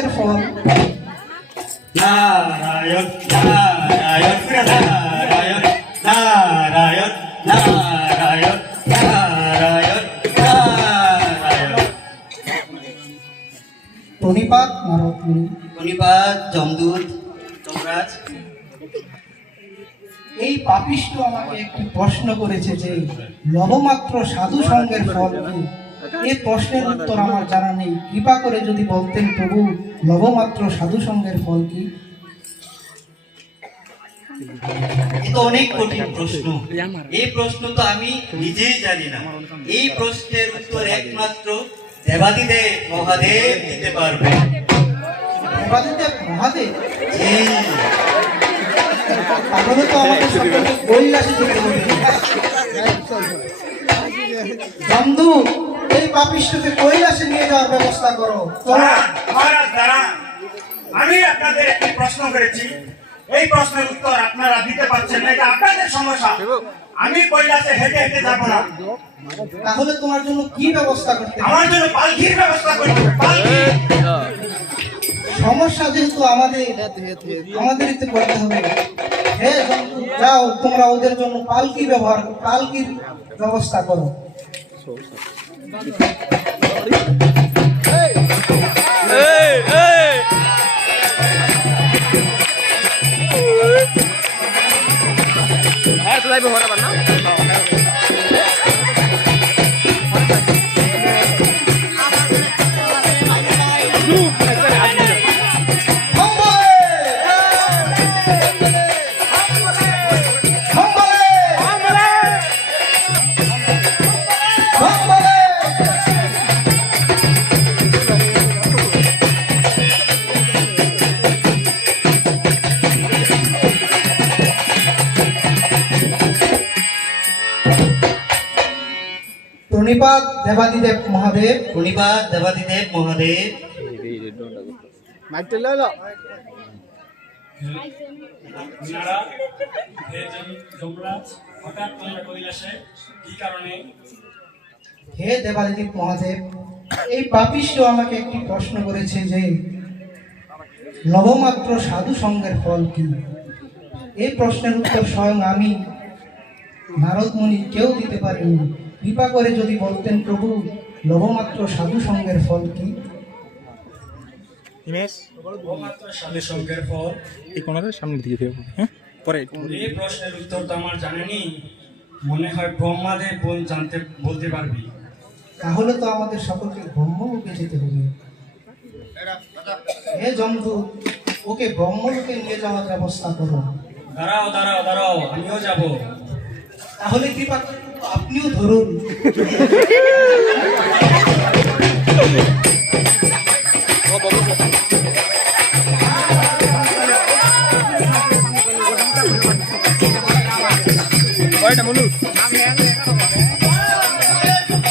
সঙ্গের ফল। নারায়ণ নারায়ণ নারায়ণ নারায়ণ নারায়ণ নারায়ণ নারায়ণ। প্রণিপাত নারদ মুনি। প্রণিপাত যমদূত যমরাজ। এই পাপিষ্ঠ আমাকে একটি প্রশ্ন করেছে যে লবমাত্র সাধু সঙ্গের ফল কি? এই প্রশ্নের উত্তর আমার জানা নেই, কৃপা করে যদি বলতেন প্রভু, লবমাত্র সাধু সঙ্গের ফল কি? এ তো অনেক কঠিন প্রশ্ন। এই প্রশ্ন তো আমি নিজেই জানি না। এই প্রশ্নের উত্তর একমাত্র দেবাদিদেব মহাদেব দিতে পারবে। দেবাদিদেব মহাদেব? জি। তাহলে তো আমাদের সকলকে কৈলাসে যেতে হবে। বন্ধু, এই পাপিষ্ঠকে কৈলাসে নিয়ে যাওয়ার ব্যবস্থা করো। মহারাজ দাঁড়ান, আমি আপনাদের একটি প্রশ্ন করেছি, এই প্রশ্নের উত্তর আপনারা দিতে পারছেন না, এটা আপনাদের সমস্যা। আমি কৈলাসে হেঁটে হেঁটে যাবো না। তাহলে তোমার জন্য কি ব্যবস্থা করতে হবে? আমার জন্য পালকির ব্যবস্থা করতে হবে। পালকি সমস্যা যেহেতু আমাদেরই তো করতে হবে। হে জন্তু, যাও তোমরা ওদের জন্য পালকির ব্যবস্থা করো। প্রণিপাত দেবাদিদেব মহাদেব। প্রণিপাত দেবাদিদেব মহাদেব। আপনারা হে যমরাজ, হঠাৎ তোমরা কৈলাসে কি কারণে? হে দেবাদিদেব মহাদেব, এই পাপিষ্ঠ আমাকে একটি প্রশ্ন করেছে যে লবমাত্র সাধু সঙ্গের ফল কি? এই প্রশ্নের উত্তর স্বয়ং আমি নারদ মুনি কেউ দিতে পারেনি। কৃপা করে যদি বলতেন প্রভু, লবমাত্র সাধু সঙ্গের ফল কি? লবমাত্র সাধু সঙ্গের ফল এই কোণাটা সামনের দিকে ফিরে হ্যাঁ পরে এই প্রশ্নের উত্তর তো আমার জানেনি। মনে হয় ব্রহ্মাদেব বলতে পারবি। তাহলে তো আমাদের সকলকে ব্রহ্মলোকে যেতে হবে। হে জন্তু, ওকে ব্রহ্মলোকে নিয়ে যাওয়ার ব্যবস্থা করো। দাঁড়াও দাঁড়াও দাঁড়াও, আমিও যাব। তাহলে কৃপা করে আপনিও ধরুন।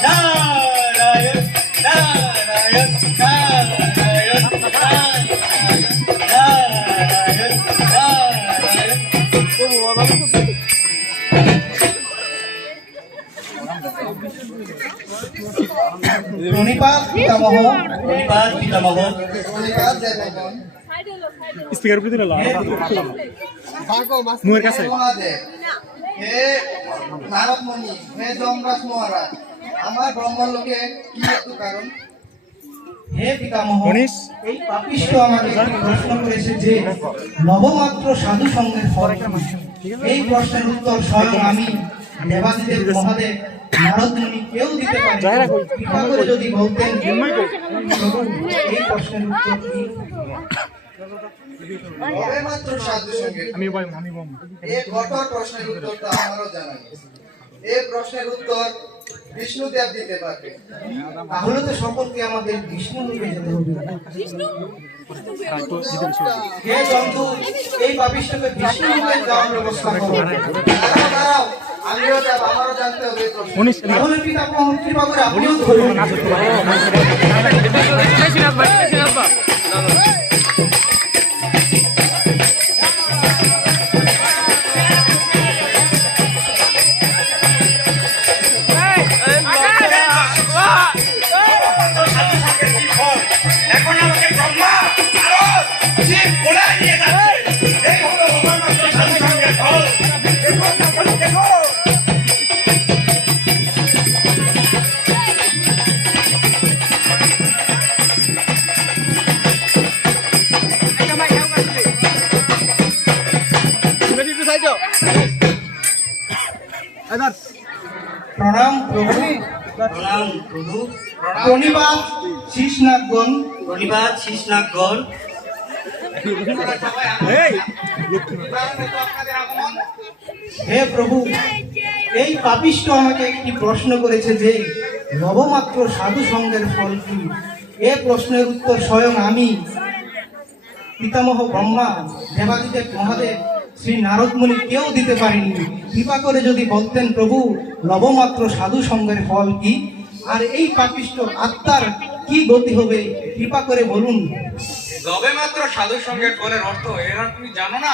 নারায়ণ নারায়ণ নারায়ণ নারায়ণ নারায়ণ। প্রণিপাত পিতামহ। প্রণিপাত পিতামহ। প্রণিপাত দেবগণ। স্পিকার উপরে দিলে মুয়ের কাছে মহাদেব, হে নারদ মুনি, হে যমরাজ মহারাজ, আমার ব্রহ্মলোকে কি একটু কারণ? হে পিতামহ, গণেশ। এই পাপিষ্ঠ আমাকে একটি প্রশ্ন করেছে যে নবমাত্র সাধু সঙ্গের ফল কি? এই প্রশ্নের উত্তর স্বয়ং আমি দেবাদিদেব মহাদেব নারদ মুনি কেউ দিতে পারে। কৃপা করে যদি বলতেন প্রভু, এই প্রশ্নের উত্তর কি? নবমাত্র সাধু সঙ্গে এই কঠোর প্রশ্নের উত্তরটা আমারও জানা নেই। এই প্রশ্নের উত্তর বিষ্ণুদেব দিতে পারবে। তাহলে তো সকলকে আমাদের বিষ্ণু লোকে যেতে হবে। হে জন্তু, এই পাপিষ্ঠকে বিষ্ণু লোকে যাওয়ার ব্যবস্থা করো। দাঁড়াও, দাঁড়াও, আমিও যাব, আমারও জানতে হবে এই প্রশ্ন। তাহলে পিতামহ কৃপা করে আপনিও ধরুন। এখন আমাকে ব্রহ্মা প্রণাম প্রভু, প্রণাম প্রভু, প্রণিপাত শীর্ষনাথগণ। প্রণিপাত শীর্ষনাথগণ। হে প্রভু, এই পাপিষ্ঠ আমাকে একটি প্রশ্ন করেছে যে নবমাত্র সাধু সঙ্গের ফল কি। এ প্রশ্নের উত্তর স্বয়ং আমি, পিতামহ ব্রহ্মা, দেবাদিদেব মহাদেব, শ্রী নারদ মুনি কেউ দিতে পারেনি। কৃপা করে যদি বলতেন প্রভু, নবমাত্র সাধু সঙ্গের ফল কি, আর এই পাপিষ্ঠ আত্মার কি গতি হবে, কৃপা করে বলুন। যবে মাত্র সাধু সঙ্গের ফলের অর্থ এরা তুমি জানো না?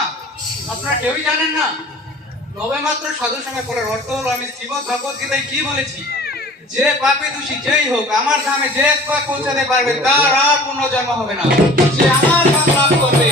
আপনারা কেউই জানেন না। যবে মাত্র সাধু সঙ্গের ফলের অর্থ হলো, আমি শ্রীমদ ভগবত গীতায় কি বলেছি, যে পাপে দোষী যেই হোক আমার ধামে যে এক পা পৌঁছাতে পারবে তার আর পুনর্জন্ম হবে না, সে আমার ধাম লাভ করবে।